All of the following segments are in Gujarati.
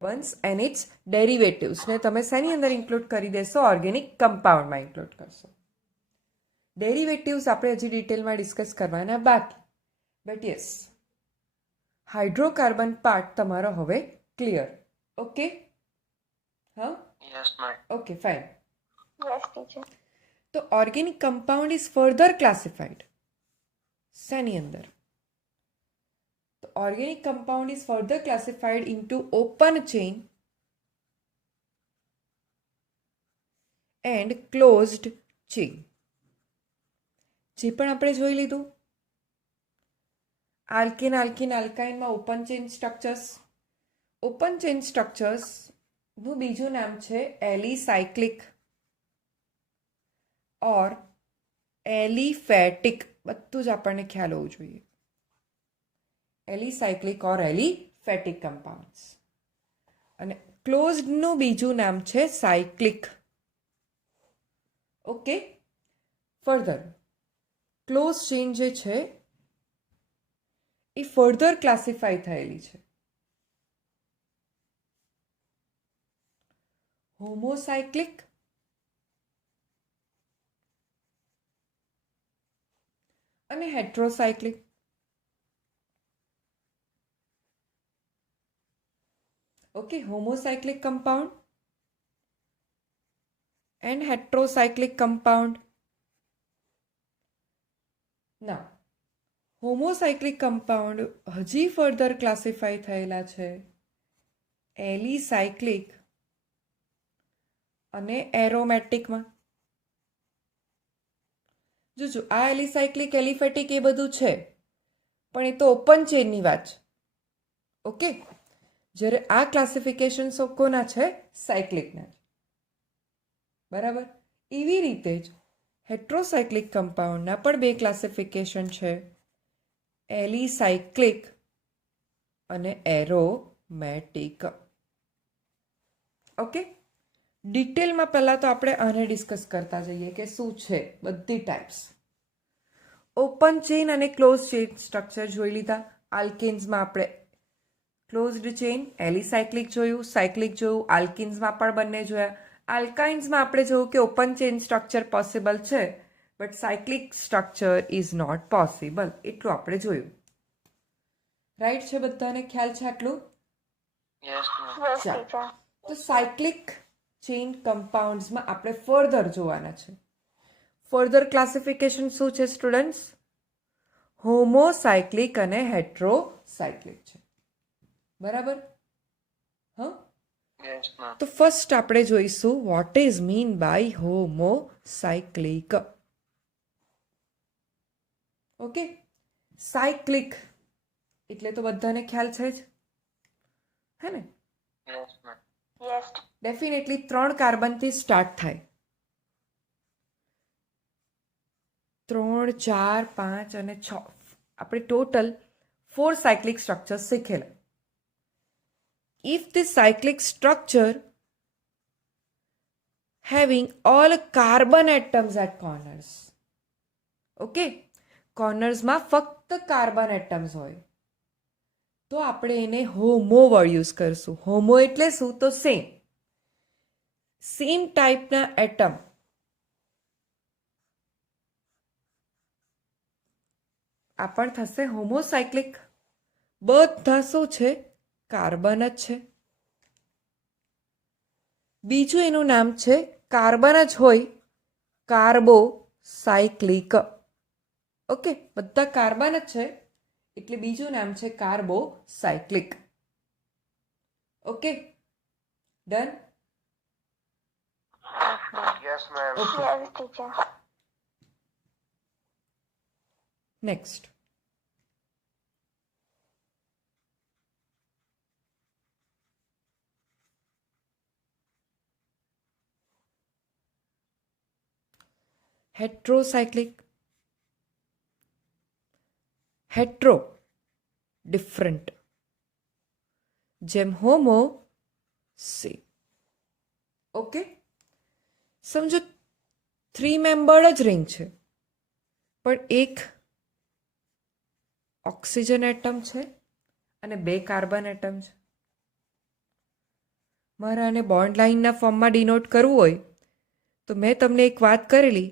વન્સ એન્ડ ઇટ્સ ડેરિવેટિવ્સને તમે શેની અંદર ઇન્ક્લુડ કરી દેશો? ઓર્ગેનિક કમ્પાઉન્ડમાં ઇન્ક્લુડ કરશો. ડેરિવેટિવ્સ આપણે હજી ડિટેલમાં ડિસ્કસ કરવાના બાકી. બટ યસ, હાઇડ્રોકાર્બન પાર્ટ તમારો હવે ક્લિયર. ઓકે? હા, Yes, ma'am. Okay, fine. Yes, teacher. તો organic compound is further classified શેની અંદર? તો organic compound is further classified into open chain and closed chain. જે પણ આપણે જોઈ લીધું, આલ્કેન, આલ્કીન, આલ્કાઇનમાં open chain structures. Open chain સ્ટ્રક્ચર્સનું બીજું નામ છે એલિસાયક્લિક ઓર એલિફેટિક. બધું જ આપણને ખ્યાલ હોવું જોઈએ. Alicyclic or aliphatic compounds. અને ક્લોઝડનું બીજું નામ છે cyclic. Okay, further close chain જે છે એ ફર્ધર ક્લાસિફાઈ થયેલી છે. હોમોસાયક્લિક અને heterocyclic. Okay, homocyclic compound and heterocyclic compound. ના, હોમોસાયક્લિક કમ્પાઉન્ડ હજી ફર્ધર ક્લાસિફાઈ થયેલા છે એલિસાયક્લિક અને એરોમેટિકમાં. જોજો, આ એલિસાયક્લિક, એલિફેટિક એ બધું છે, પણ એ તો ઓપન ચેઇનની વાત છે. ઓકે, જ્યારે આ ક્લાસિફિકેશન કોના છે? સાયક્લિકના છે. બરાબર. એવી રીતે જ હેટ્રોસાયક્લિક કમ્પાઉન્ડના પણ બે ક્લાસિફિકેશન છે, એલિસાયક્લિક અને એરોમેટિક. ઓકે, ડિટેલમાં પહેલાં તો આપણે આને ડિસ્કસ કરતા જઈએ કે શું છે બધી ટાઈપ્સ. ઓપન ચેઇન અને ક્લોઝ ચેઇન સ્ટ્રક્ચર જોઈ લીધા. આલ્કેન્સમાં આપણે ક્લોઝડ ચેઇન, એલિસાયક્લિક જોયું, સાયક્લિક જોયું. આલ્કિન્સમાં પણ બંને જોયા. આલ્કાઇન્સમાં આપણે જોયું કે ઓપન ચેઇન સ્ટ્રક્ચર પોસિબલ છે, but cyclic structure is not possible. એટલું આપણે જોયું. રાઈટ છે? બધાને ખ્યાલ છે આટલું? Yes, ma'am. Yes, ચાલો. teacher. તો સાયક્લિક ચેઇન કમ્પાઉન્ડ્સમાં આપણે ફર્ધર જોવાના છે. ફર્ધર ક્લાસિફિકેશન શું છે સ્ટુડન્ટ્સ? હોમોસાયક્લિક અને હેટ્રોસાયક્લિક છે. બરાબર? હા, Yes, ma'am. તો ફર્સ્ટ આપણે જોઈશું what is mean by homocyclic. Okay, cyclic એટલે તો બધાને ખ્યાલ છે જ, હે ને? Yes, ma'am. Yes. ડેફિનેટલી 3 કાર્બનથી સ્ટાર્ટ થાય. 3, 4, 5 અને 6. આપણે ટોટલ 4 સાયક્લિક સ્ટ્રક્ચર શીખેલા. If the cyclic structure having all carbon atoms at corners, okay, કોર્નર્સમાં ફક્ત કાર્બન એટમ્સ હોય તો આપણે એને હોમો વર્ડ યુઝ કરશું. હોમો એટલે શું? તો સેમ. સેમ ટાઈપના એટમ આ પણ થશે હોમોસાયક્લિક. બધા શું છે? કાર્બન જ છે. બીજું એનું નામ છે કાર્બન જ હોય, કાર્બોસાયક્લિક. ઓકે, બધા કાર્બન જ છે એટલે બીજું નામ છે carbocyclic. Okay, done? Yes, ma'am. Okay. Yes, teacher. Next. Heterocyclic. Hetero different, જેમ હોમો સેમ. ઓકે, સમજો 3 મેમ્બર્ડ જ રિંગ છે, પણ એક ઓક્સિજન એટમ છે અને 2 કાર્બન એટમ છે. મારે આને બોન્ડ લાઇનના ફોર્મમાં ડિનોટ કરવું હોય તો મેં તમને એક વાત કરેલી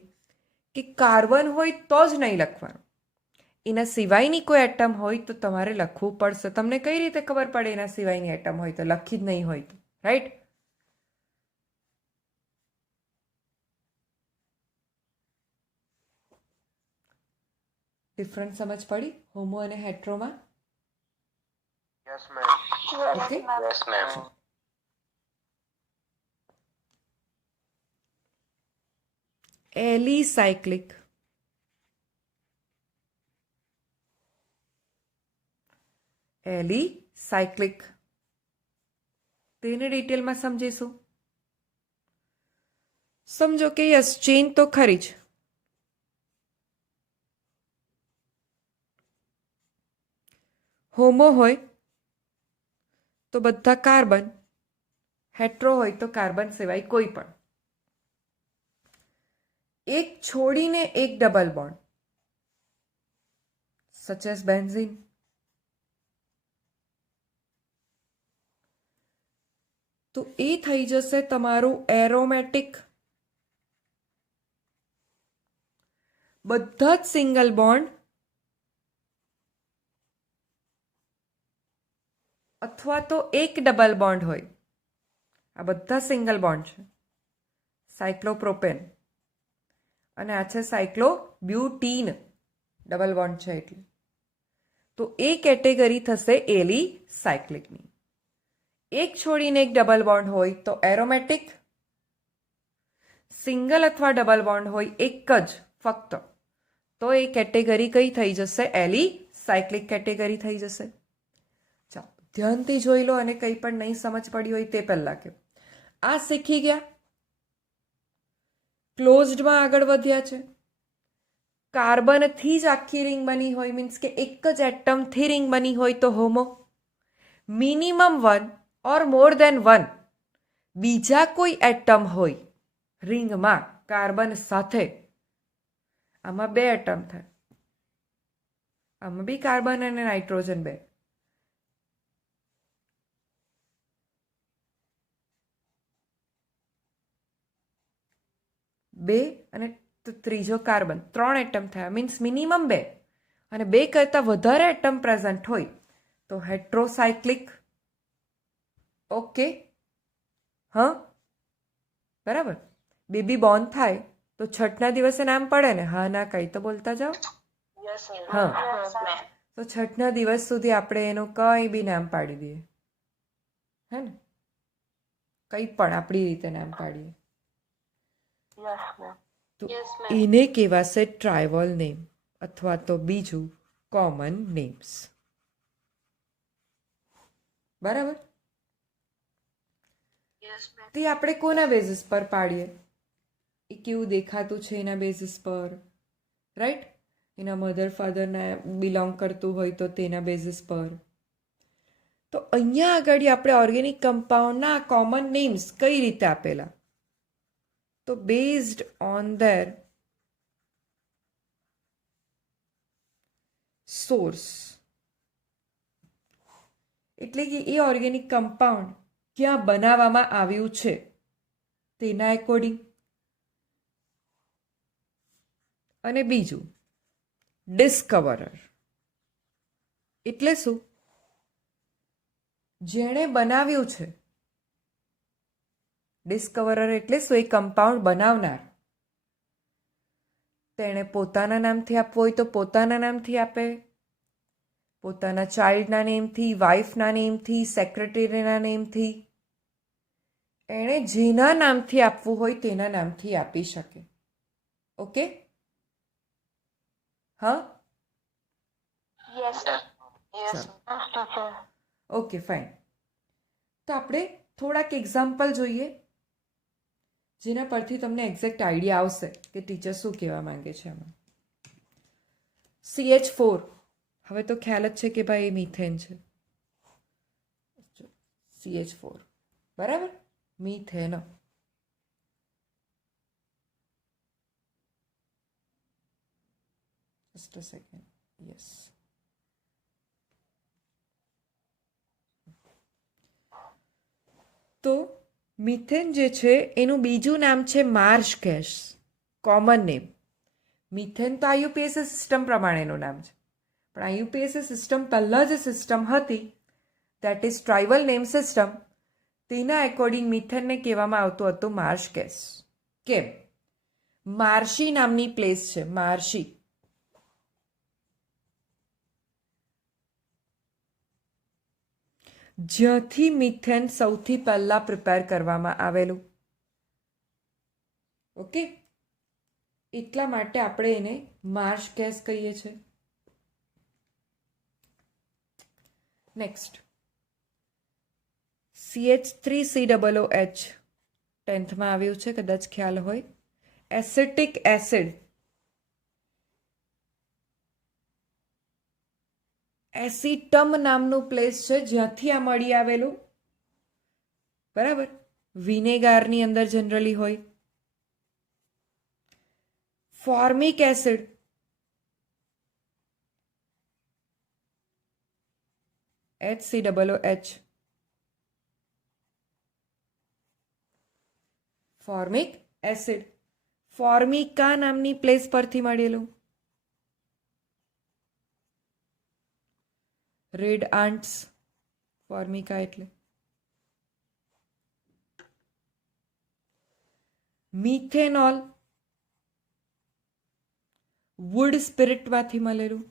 કે કાર્બન હોય તો જ નહીં લખવાનું, એના સિવાયની કોઈ એટમ હોય તો તમારે લખવું પડશે. તમને કઈ રીતે ખબર પડે એના સિવાયની એટમ હોય તો? લખી જ નહીં હોય તો, રાઈટ? ડિફરન્સ સમજ પડી હોમો અને હેટ્રોમાં? Yes, ma'am. Okay, Yes, ma'am. Alicyclic, alicyclic તેને ડિટેલમાં સમજીશું. સમજો કે યસ ચેન તો ખરી જ, હોમો હોય તો બધા કાર્બન, હેટ્રો હોય તો કાર્બન સિવાય કોઈ પણ. એક છોડીને એક double bond such as benzene, તો એ થઈ જશે તમારું એરોમેટિક. બધા જ સિંગલ બોન્ડ અથવા તો એક ડબલ બોન્ડ હોય, આ બધા સિંગલ બોન્ડ છે. સાયક્લોપ્રોપેન અને આ છે સાયક્લોબ્યુટીન, ડબલ બોન્ડ છે એટલે. તો એ કેટેગરી થશે એલિસાયક્લિકની. એક છોડીને એક ડબલ બોન્ડ હોય તો એરોમેટિક, સિંગલ અથવા ડબલ બોન્ડ હોય એક જ ફક્ત તો એ કેટેગરી કઈ થઈ જશે? એલિસાયક્લિક કેટેગરી થઈ જશે. ચાલો ધ્યાનથી જોઈ લો અને કંઈ પણ નહીં સમજ પડી હોય તે પહેલાં કે આ શીખી ગયા. ક્લોઝડમાં આગળ વધ્યા છે. કાર્બનથી જ આખી રિંગ બની હોય, મીન્સ કે એક જ એટમથી રિંગ બની હોય તો હોમો. મિનિમમ 1 ઓર મોર દેન 1 બીજા કોઈ એટમ હોય રિંગમાં કાર્બન સાથે, આમાં 2 એટમ થાય, આમાં બી કાર્બન અને નાઇટ્રોજન 2. બે અને ત્રીજો કાર્બન, 3 એટમ થયા, મીન્સ મિનિમમ 2 અને 2 કરતાં વધારે એટમ પ્રેઝન્ટ હોય તો હેટ્રોસાયક્લિક. ઓકે, હા બરાબર. બેબી બોર્ન થાય તો છઠના દિવસે નામ પડે ને? હા ના કંઈ તો બોલતા જાઓ. Yes, ma'am. હા, Yes, ma'am. તો છઠના દિવસ સુધી આપણે એનું કંઈ બી નામ પાડી દઈએ, હે ને? કંઈ પણ આપણી રીતે નામ પાડીએ Yes, ma'am. તો Yes, ma'am. એને કહેવાશે ટ્રાઇવલ નેમ અથવા તો બીજું કોમન નેમ્સ. બરાબર? Yes, ma'am. તે આપણે કોના બેઝિસ પર પાડીએ? એ કેવું દેખાતું છે એના બેઝિસ પર, રાઈટ? એના મધર ફાધરના બિલોંગ કરતું હોય તો તેના બેઝિસ પર. તો અહીંયા આગળ આપણે ઓર્ગેનિક કમ્પાઉન્ડના કોમન નેમ્સ કઈ રીતે આપેલા? તો બેઝડ ઓન ધેર સોર્સ, એટલે કે એ ઓર્ગેનિક કમ્પાઉન્ડ ક્યાં બનાવવામાં આવ્યું છે તેના એકોર્ડિંગ. અને બીજું ડિસ્કવરર, એટલે શું? જેણે બનાવ્યું છે. ડિસ્કવરર એટલે શું? એ કમ્પાઉન્ડ બનાવનાર. તેણે પોતાના નામથી આપવું હોય તો પોતાના નામથી આપે, પોતાના ચાઇલ્ડના નેમથી, વાઇફના નેમથી, સેક્રેટરીના નેમથી, એણે જેના નામથી આપવું હોય તેના નામથી આપી શકે. ઓકે, હા? Yes. Yes. Okay fine. તો આપણે થોડાક એક્ઝામ્પલ જોઈએ જેના પરથી તમને એક્ઝેક્ટ આઈડિયા આવશે કે ટીચર શું કહેવા માંગે છે આમાં. CH4, હવે તો ખ્યાલ જ છે કે ભાઈ મિથેન છે. CH4 બરાબર, methane. Just a second. Yes, તો મિથેન જે છે એનું બીજું નામ છે marsh gas, common name. Methane તો આઈયુપીએસસી સિસ્ટમ પ્રમાણેનું નામ છે, પણ આઈયુપીએસસી સિસ્ટમ પહેલાં જે સિસ્ટમ હતી that is tribal name system, તેના એકોર્ડિંગ મિથેનને કહેવામાં આવતું હતું માર્શ ગેસ. કેમ? માર્શી નામની પ્લેસ છે, માર્શી. જ્યાંથી મિથેન સૌથી પહેલા પ્રિપેર કરવામાં આવેલું. ઓકે, એટલા માટે આપણે એને માર્શ ગેસ કહીએ છીએ. નેક્સ્ટ, CH3COOH 10thમાં આવ્યું છે, કદાચ ખ્યાલ હોય. એસિટિક એસિડ, એસિટમ નામનું પ્લેસ છે જ્યાંથી આ મળી આવેલું. બરાબર, વિનેગારની અંદર જનરલી હોય. Formic acid, HCOOH, formic acid Formica નામની પ્લેસ પરથી મળેલું. રેડ આન્ટ્સ, ફોર્મિકા એટલે. મિથેનોલ વુડ સ્પિરિટમાંથી મળેલું.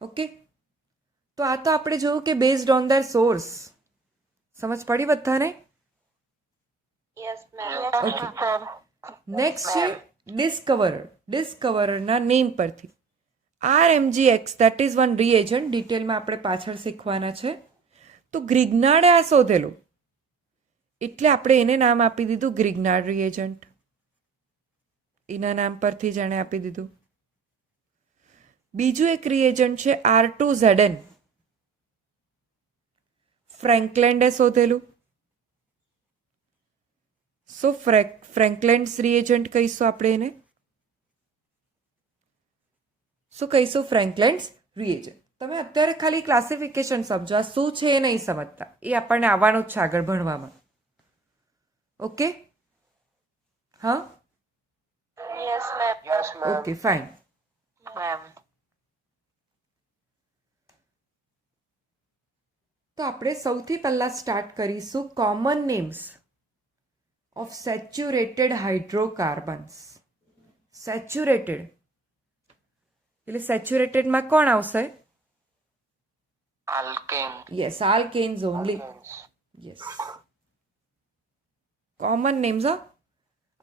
ઓકે, તો આ તો આપણે જોયું કે બેઝડ ઓન ધેર સોર્સ. સમજ પડી બધાને? Yes, ma'am. Okay. નેક્સ્ટ છે ડિસ્કવરર. ડિસ્કવરરના નેમ પરથી RMGX, that is one reagent, ડિટેલમાં આપણે પાછળ શીખવાના છે. તો ગ્રિગ્નાર્ડે આ શોધેલું એટલે આપણે એને નામ આપી દીધું ગ્રિગ્નાર્ડ રિએજન્ટ. એના નામ પરથી જ એણે આપી દીધું. બીજું એક રિએજન્ટ છે R2ZN, ફ્રેન્કલેન્ડે શોધેલું. સો ફ્રેન્કલેન્ડ્સ રિએજન્ટ કહીશું આપણે એને. શું કહીશું? ફ્રેન્કલેન્ડ્સ રિએજન્ટ. તમે અત્યારે ખાલી ક્લાસિફિકેશન સમજો, આ શું છે એ નહીં સમજતા, એ આપણને આવવાનું જ છે આગળ ભણવામાં. ઓકે, હા, Yes, ma'am. Yes, ma'am. Okay, fine. Ma'am. તો આપણે સૌથી પહેલા સ્ટાર્ટ કરીશું common names of saturated hydrocarbons. Saturated એટલે સેચ્યુરેટેડમાં કોણ આવશે? Alkane. Yes, alkanes only. Yes, common names.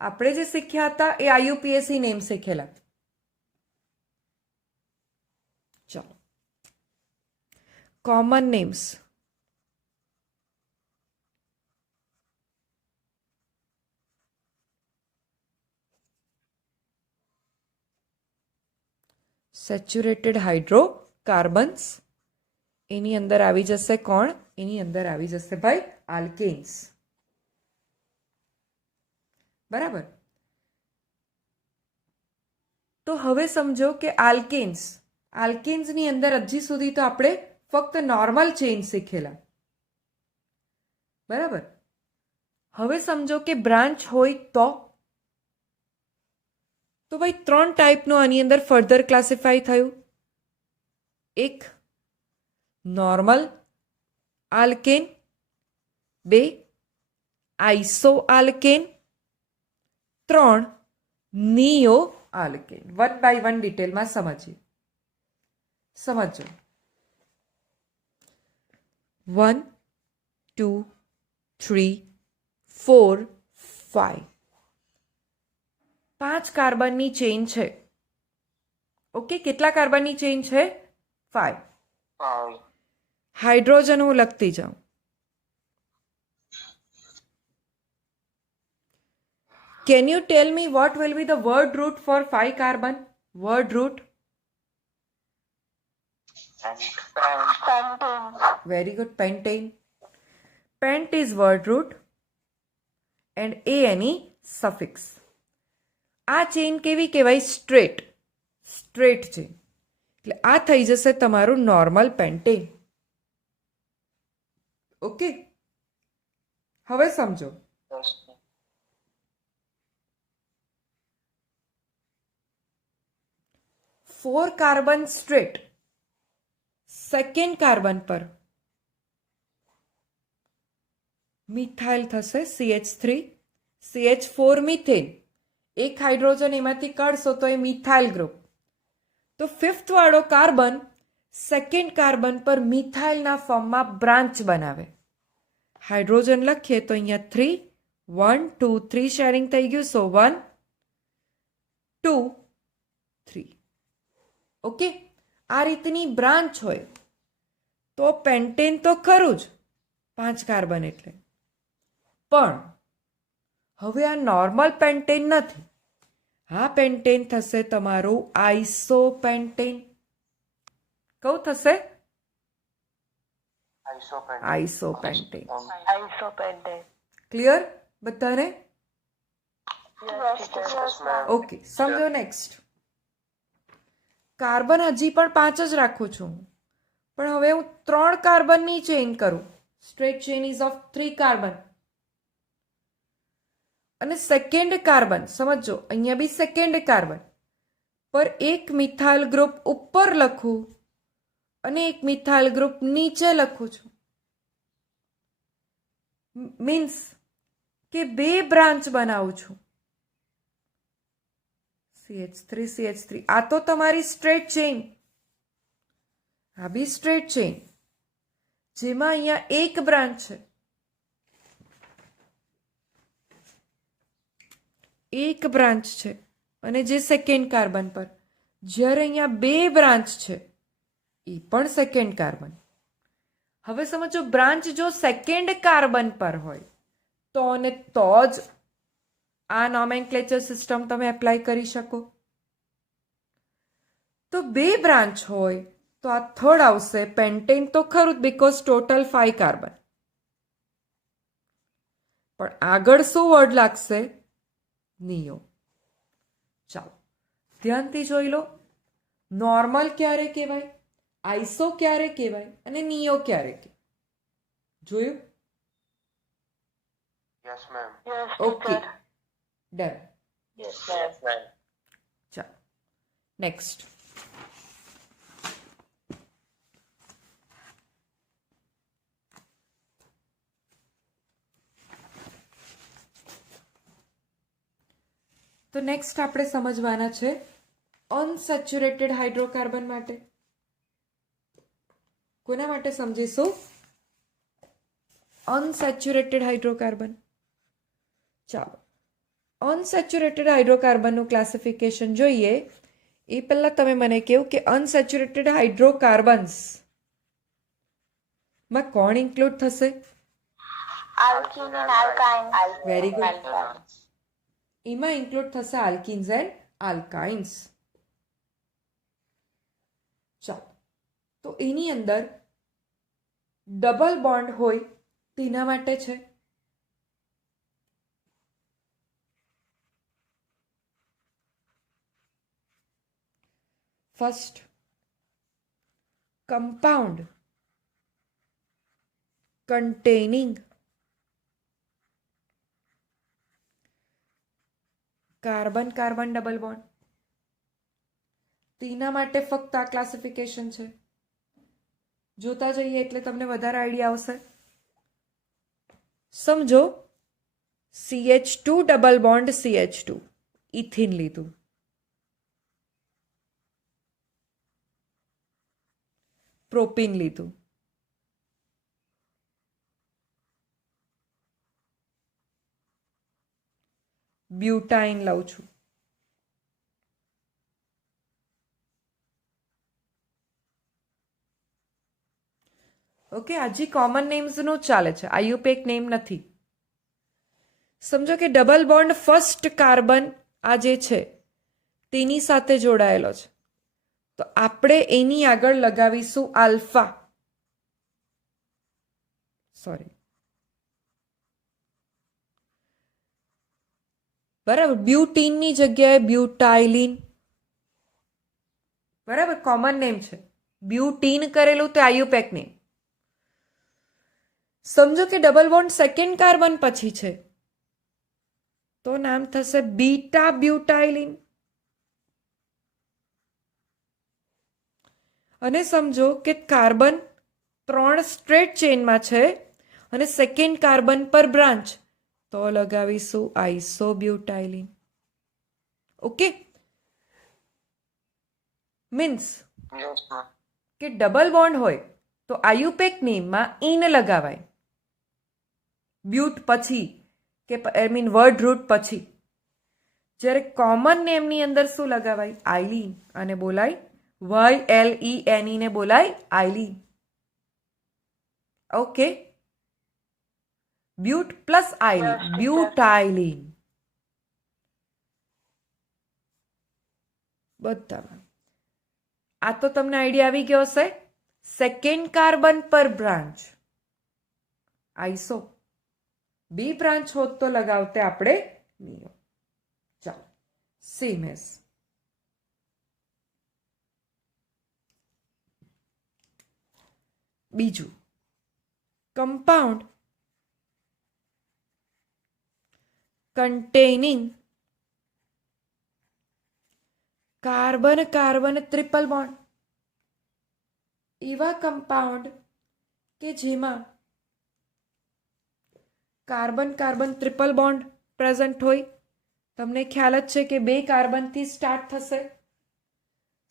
આપણે જે શીખ્યા હતા એ આઈયુપીએસસી નેમ શીખેલા. ચલો, કોમન નેમ્સ. Saturated hydrocarbons. એની અંદર આવી જશે કોણ? એની અંદર આવી જશે ભાઈ આલ્કેન્સ. બરાબર. તો હવે સમજો કે આલ્કેન્સની અંદર હજી સુધી તો આપણે ફક્ત નોર્મલ ચેઇન શીખેલા. બરાબર. હવે સમજો કે બ્રાન્ચ હોય તો ભાઈ 3 ટાઈપનું આની અંદર ફર્ધર ક્લાસિફાઈ થયું. એક normal alkane, 2 iso alkane, 3 neo alkane. 1 by 1 ડિટેલમાં સમજો. 1 2 3 4 5 5 કાર્બનની ચેઇન છે. ઓકે, કેટલા કાર્બનની ચેઇન છે? 5. હાઇડ્રોજન હું લખતી જાઉં. Can you tell me what will be the word root for 5 carbon? Word root? Pentane. Very good, pentane. Pent is word root and ane suffix. આ ચેઇન કેવી કહેવાય? Straight chain. એટલે આ થઈ જશે તમારું નોર્મલ પેન્ટેન. ઓકે, હવે સમજો. Yes. 4 carbon straight second carbon પર મિથાઇલ થશે CH3 CH4 મિથેન. એક હાઇડ્રોજન એમાંથી કાઢશો તો એ મિથાઇલ ગ્રુપ. તો 5th વાળો કાર્બન સેકન્ડ કાર્બન પર મિથાઇલના ફોર્મમાં બ્રાન્ચ બનાવે. હાઇડ્રોજન લખીએ તો અહીંયા 3 1 2 3 શેરિંગ થઈ ગયું. સો 1 2 3. ઓકે, આ રીતની બ્રાન્ચ હોય તો પેન્ટેન તો ખરું જ, 5 કાર્બન એટલે. પણ હવે આ નોર્મલ પેન્ટેન નથી. આ પેન્ટેન થશે તમારું આઇસોપેન્ટેન. કયું થશે? આઇસોપેન્ટેન. Isopentane. ક્લિયર બધાને? Yes, yes, ma'am. ઓકે, સમજો નેક્સ્ટ. કાર્બન હજી પણ 5 જ રાખું છું, પણ હવે હું 3 કાર્બનની ચેઇન કરું. Straight chain ease of 3 carbon. અને સેકન્ડ કાર્બન સમજો, અહીંયા બી સેકન્ડ કાર્બન પર એક મિથાઇલ ગ્રુપ ઉપર લખું અને એક મિથાઇલ ગ્રુપ નીચે લખું છું. મીન્સ કે 2 બ્રાન્ચ બનાવું છું. CH3 આ તો તમારી સ્ટ્રેટ ચેઇન, આ બી સ્ટ્રેટ ચેઇન, જેમાં અહીંયા એક બ્રાન્ચ છે. એક બ્રાન્ચ છે અને જે સેકન્ડ કાર્બન પર, જ્યારે અહીંયા 2 બ્રાન્ચ છે એ પણ સેકન્ડ કાર્બન. હવે સમજો, બ્રાન્ચ જો સેકન્ડ કાર્બન પર હોય તો અને તો જ આ નોમેનક્લેચર સિસ્ટમ તમે એપ્લાય કરી શકો. તો 2 બ્રાન્ચ હોય તો આ થર્ડ આવશે. પેન્ટેન તો ખરું જ, બીકોઝ ટોટલ 5 કાર્બન. પણ આગળ શું વર્ડ લાગશે? નિયો. ચાલો ધ્યાનથી જોઈ લો. નોર્મલ ક્યારે કહેવાય, આઈસો ક્યારે કહેવાય અને નિયો ક્યારે કહેવાય? જોયું? Yes, ma'am. Yes, okay, teacher. Done. Yes, ma'am. ચાલો નેક્સ્ટ. તો નેક્સ્ટ આપણે સમજવાના છે અનસેચ્યુરેટેડ હાઇડ્રોકાર્બન માટે. કોના માટે સમજીશું? Unsaturated hydrocarbon. ચાલો અનસેચ્યુરેટેડ હાઇડ્રોકાર્બનનું ક્લાસિફિકેશન જોઈએ એ પહેલાં તમે મને કહો કે અનસેચ્યુરેટેડ હાઇડ્રોકાર્બન્સ માં કોણ ઇન્ક્લુડ થશે? Alkene and alkyne. Very good. એમાં ઇન્ક્લુડ થશે આલ્કિન્સ એન્ડ આલ્કાઇન્સ. ચાલો, તો એની અંદર ડબલ બોન્ડ હોય તેના માટે છે. First, compound containing carbon carbon double bond. તેના માટે ફક્ત આ ક્લાસિફિકેશન છે. જોતા જઈએ એટલે તમને વધારે આઈડિયા આવશે. સમજો, CH2 double bond CH2 ethene લીધું. પ્રોપીન લીધું. બ્યુટાઇન લઉં છું. ઓકે, હજી કોમન નેમ્સનું ચાલે છે, આયુપેક નેમ નથી. સમજો કે ડબલ બોન્ડ ફર્સ્ટ કાર્બન આ જે છે તેની સાથે જોડાયેલો છે, તો આપણે એની આગળ લગાવીશું આલ્ફા. સોરી, બરાબર. બ્યુટીનની જગ્યાએ બ્યુટાઇલિન. બરાબર, કોમન નેમ છે. બ્યુટીન કરેલું તે આયુપેક નેમ. સમજો કે ડબલ બોન્ડ સેકન્ડ કાર્બન પછી છે તો નામ થશે બીટા બ્યુટાઇલિન. અને સમજો કે કાર્બન 3 સ્ટ્રેટ ચેનમાં છે અને સેકન્ડ કાર્બન પર બ્રાન્ચ, તો લગાવીશું આઇસોબ્યુટાઇલિન. ઓકે, મીન્સ કે ડબલ બોન્ડ હોય તો આયુપેક નેમમાં ઇન લગાવાય બ્યુટ પછી કે આઈ મીન વર્ડ રૂટ પછી. જ્યારે કોમન નેમની અંદર શું લગાવાય? આઇલીન, અને બોલાય YLENE ને બોલાય આઇલીન. Okay, બ્યુટ plus આઇલીન, બ્યુટાઇલીન. બધામાં આ તો તમને આઈડિયા આવી ગયો હશે. સેકન્ડ કાર્બન પર બ્રાન્ચ આઈસો, બી બ્રાન્ચ હોત તો લગાવતે આપણે નિયો. ચાલો, સેમ એઝ. બીજું, compound containing carbon carbon triple bond. એવા કમ્પાઉન્ડ કે જેમાં carbon carbon triple bond present હોય. તમને ખ્યાલ જ છે કે 2 કાર્બનથી સ્ટાર્ટ થશે.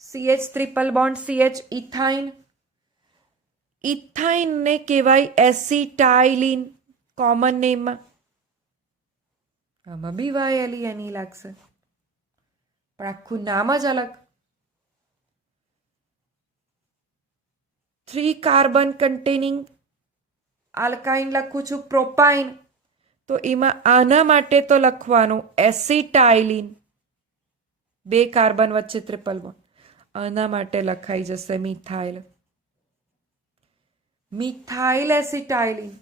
CH triple bond CH, ethyne. ઇથાઇનને કહેવાય એસિટાઇલિન કોમન નેમમાં. આમાં બી YLENE લાગશે પણ આખું નામ જ અલગ. 3 કાર્બન કન્ટેનિંગ આલ્કાઇન લખું છું પ્રોપાઇન, તો એમાં આના માટે તો લખવાનું એસિટાઇલિન. 2 કાર્બન વચ્ચે ટ્રિપલ બોન્ડ, આના માટે લખાઈ જશે મિથાઇલ. મિથાઇલ એસિટાઇલિન.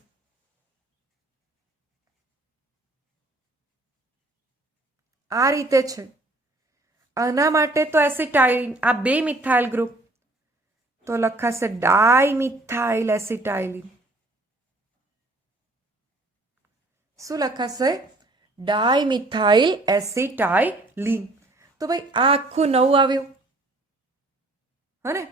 આ રીતે છે. આના માટે તો એસિટાઇલિન, આ 2 મિથાઇલ ગ્રુપ તો લખાશે ડાઇમિથાઇલ એસિટાઇલિન. શું લખાશે? ડાઇમિથાઇલ એસિટાઇલિન. તો ભાઈ આ આખું નવું આવ્યું હને.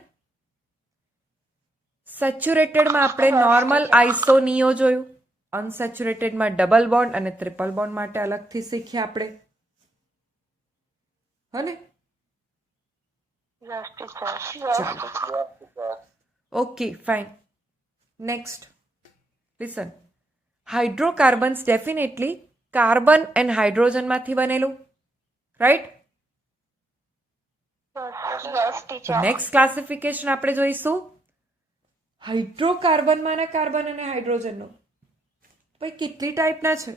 સેચ્યુરેટેડમાં આપણે નોર્મલ આઇસોનિયો જોયું, અનસેચ્યુરેટેડમાં ડબલ બોન્ડ અને ટ્રિપલ બોન્ડ માટે અલગથી શીખ્યા આપણે હને. Yes, teacher. Yes, teacher. Okay, fine. Next, listen. Hydrocarbons definitely carbon and હાઇડ્રોજનમાંથી બનેલું, right? Yes, teacher. Next classification આપણે જોઈશું હાઇડ્રોકાર્બનમાંના કાર્બન અને હાઇડ્રોજનનો. ભાઈ કેટલી ટાઈપના છે?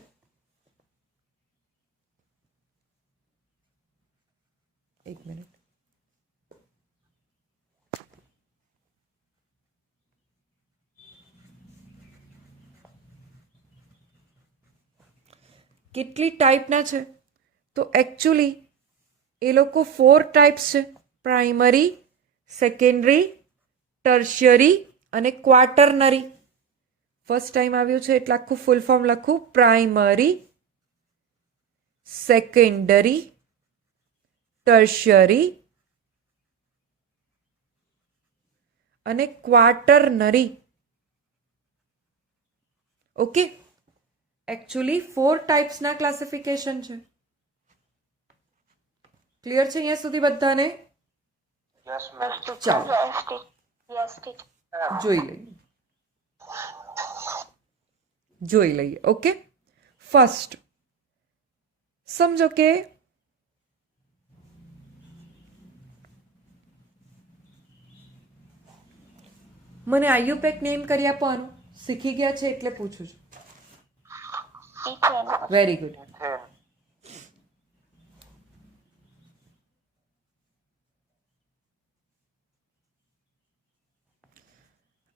એક મિનિટ. કેટલી ટાઈપના છે? તો એકચ્યુઅલી એ લોકો 4 ટાઈપ્સ છે. પ્રાઇમરી, સેકન્ડરી, ટર્શિયરી અને ક્વાટરનરી. ફર્સ્ટ ટાઈમ આવ્યું છે એટલે આખું ફૂલ ફોર્મ લખું. પ્રાઇમરી, સેકન્ડરી, ટર્શિયરી અને ક્વાટરનરી. ઓકે, એકચ્યુઅલી 4 ટાઈપ્સના ક્લાસિફિકેશન છે. ક્લિયર છે અહીંયા સુધી બધાને? Yes, ma'am. ચાલો Yes, teacher. Yes, teacher. જોઈ લઈએ. જોઈ લઈએ. ઓકે, ફર્સ્ટ સમજો કે મને આયુપેક નેમ કરી આપવાનું શીખી ગયા છે એટલે પૂછું છું. Ethane. Very good.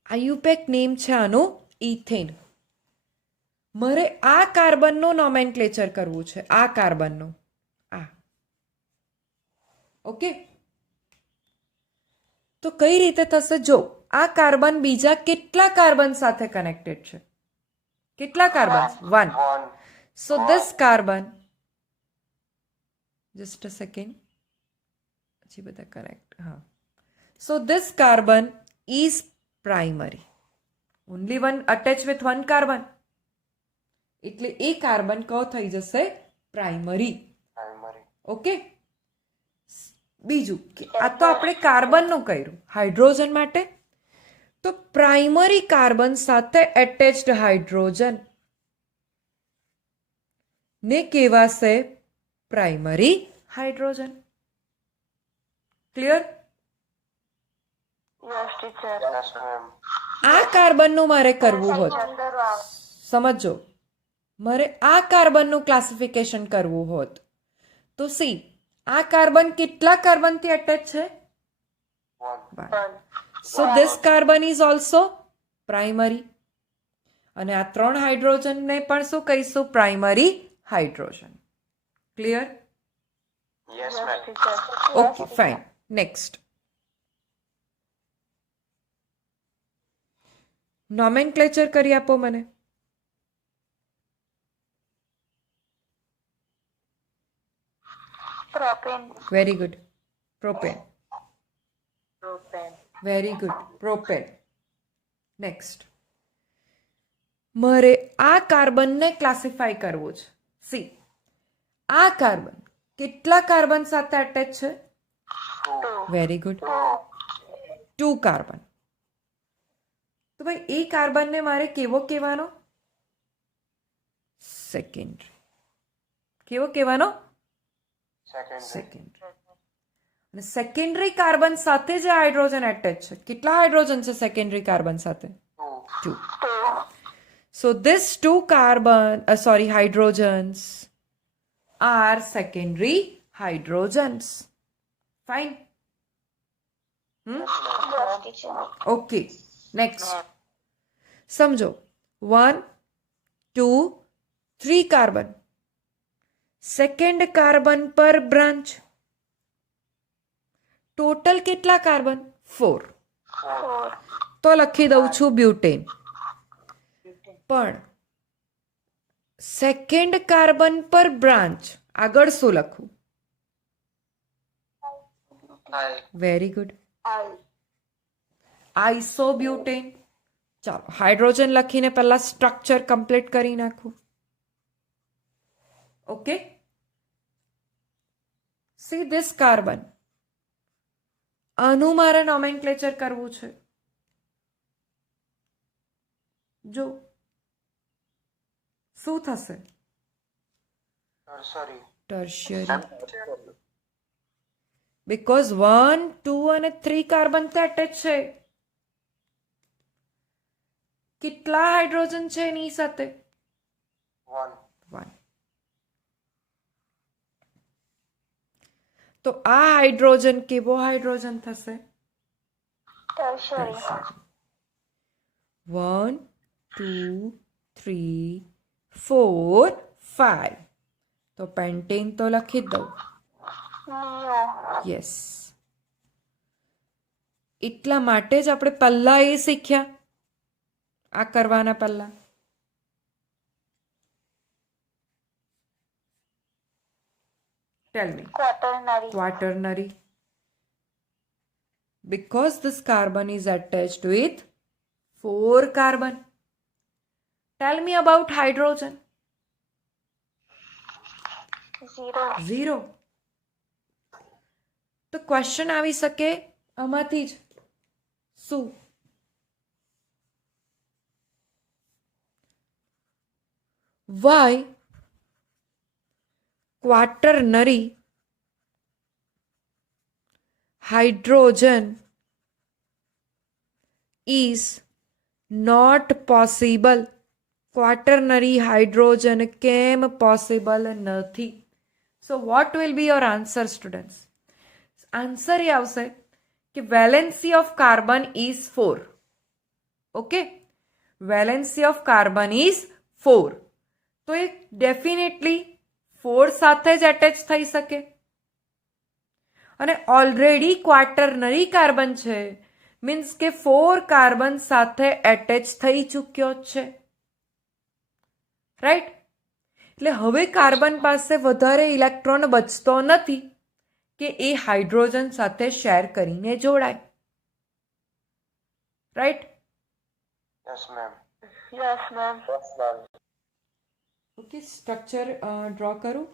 IUPAC name છે આનું ઇથેન. મારે આ કાર્બનનું નોમેનક્લેચર કરવું છે. આ કાર્બનનું આ. ઓકે, તો કઈ રીતે થશે? જો આ કાર્બન બીજા કેટલા કાર્બન સાથે કનેક્ટેડ છે? કેટલા carbon? 1. So this carbon, just a second, પછી બધા કનેક્ટ. હા, so this carbon is primary, only one attached with one carbon, એટલે એ કાર્બન કયો થઈ જશે? પ્રાઇમરી. ઓકે. બીજું કે આ તો આપણે કાર્બનનું કર્યું. હાઇડ્રોજન માટે તો પ્રાઇમરી કાર્બન સાથે એટેચ્ડ હાઇડ્રોજન ને કહેવાશે primary hydrogen. Clear? Yes, teacher. Yes, ma'am. આ કાર્બનનું મારે કરવું હોત, સમજો, મારે આ કાર્બનનું ક્લાસિફિકેશન કરવું હોત તો સી આ કાર્બન કેટલા કાર્બનથી એટેચ છે? 1. So this carbon is also primary. અને આ 3 હાઇડ્રોજનને પણ શું કહીશું? Primary hydrogen. Clear? Yes, teacher. Okay, fine. Next, nomenclature કરી આપો મને. Propane. Very good. Propane. Propane. Very good. Propane. Next, મારે આ કાર્બનને ક્લાસિફાય કરવું છે. સી આ કાર્બન કેટલા કાર્બન સાથે એટેચ છે? Very good. 2 કાર્બન. તો ભાઈ એ કાર્બનને મારે કેવો કહેવાનો? સેકન્ડરી. કેવો કહેવાનો? સેકન્ડરી. અને સેકન્ડરી કાર્બન સાથે જે હાઇડ્રોજન એટેચ છે, કેટલા હાઇડ્રોજન છે સેકન્ડરી કાર્બન સાથે? 2. So this 2 hydrogens are secondary hydrogens. Fine. Yes, teacher. Okay. Next. સમજો, 1, 2, 3 કાર્બન. સેકન્ડ કાર્બન પર બ્રાન્ચ. ટોટલ કેટલા કાર્બન? 4. 4. તો લખી દઉં છું બ્યુટેન. પણ સેકન્ડ કાર્બન પર બ્રાન્ચ આગળ શું લખું? Very good. આઇસોબ્યુટેન. ચાલો હાઇડ્રોજન લખીને પહેલા સ્ટ્રક્ચર કમ્પ્લીટ કરી નાખું. ઓકે. સી ધીસ કાર્બન, આનું મારે નોમેનક્લેચર કરવું છે. જો શું થશે? ટર્શિયરી. બીકોઝ 1, 2 અને 3 કાર્બન તો એટેચ છે. કેટલા હાઇડ્રોજન છે એની સાથે? 1. તો આ હાઇડ્રોજન કેવો હાઇડ્રોજન થશે? Tertiary. 1, 2, 3, 4, 5. તો પેન્ટેન તો લખી જ દઉં. Neo. યસ. એટલા માટે જ આપણે પહેલા એ શીખ્યા આ કરવાના પહેલા. ટેલ મી. Quaternary. Quaternary. Because this carbon is attached with 4 carbon. Tell me about hydrogen. 0. 0. તો ક્વેશ્ચન આવી શકે આમાંથી જ. શું? Why quaternary hydrogen is not possible? Quaternary hydrogen કેમ possible નથી? So what will be your answer, students? Answer એ આવશે કે valency of carbon is 4. Okay? Valency of carbon is 4. તો એ ડેફિનેટલી 4 સાથે જ એટેચ થઈ શકે. અને ઓલરેડી ક્વાટરનરી કાર્બન છે, મીન્સ કે 4 કાર્બન સાથે એટેચ થઈ ચૂક્યો છે, રાઈટ? એટલે હવે કાર્બન પાસે વધારે ઇલેક્ટ્રોન બચતો નથી કે એ હાઇડ્રોજન સાથે શેર કરીને જોડાય, right? Yes, ma'am. Yes ma'am. Okay, structure draw કરું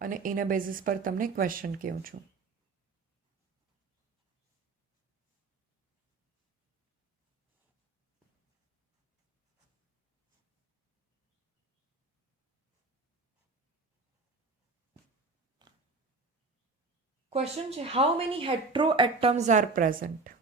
અને એના બેઝિસ પર તમને ક્વેશ્ચન કહું છું. ક્વેશ્ચન છે, how many hetero atoms are present?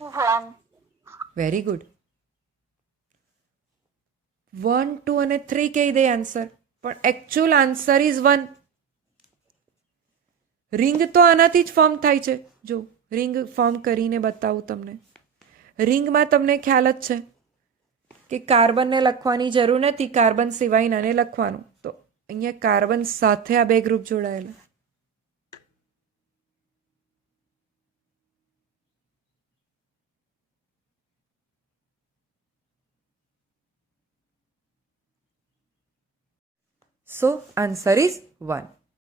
One. Very good. 1, 2 અને 3 કહી દે આન્સર, પણ એકચ્યુઅલ આન્સર ઇઝ 1. રિંગ તો આનાથી જ ફોર્મ થાય છે. જો રિંગ ફોર્મ કરીને બતાવું તમને. રિંગમાં તમને ખ્યાલ જ છે કે કાર્બનને લખવાની જરૂર નથી, કાર્બન સિવાયનાને લખવાનું. તો અહીંયા કાર્બન સાથે આ બે ગ્રુપ જોડાયેલા. So answer is 1.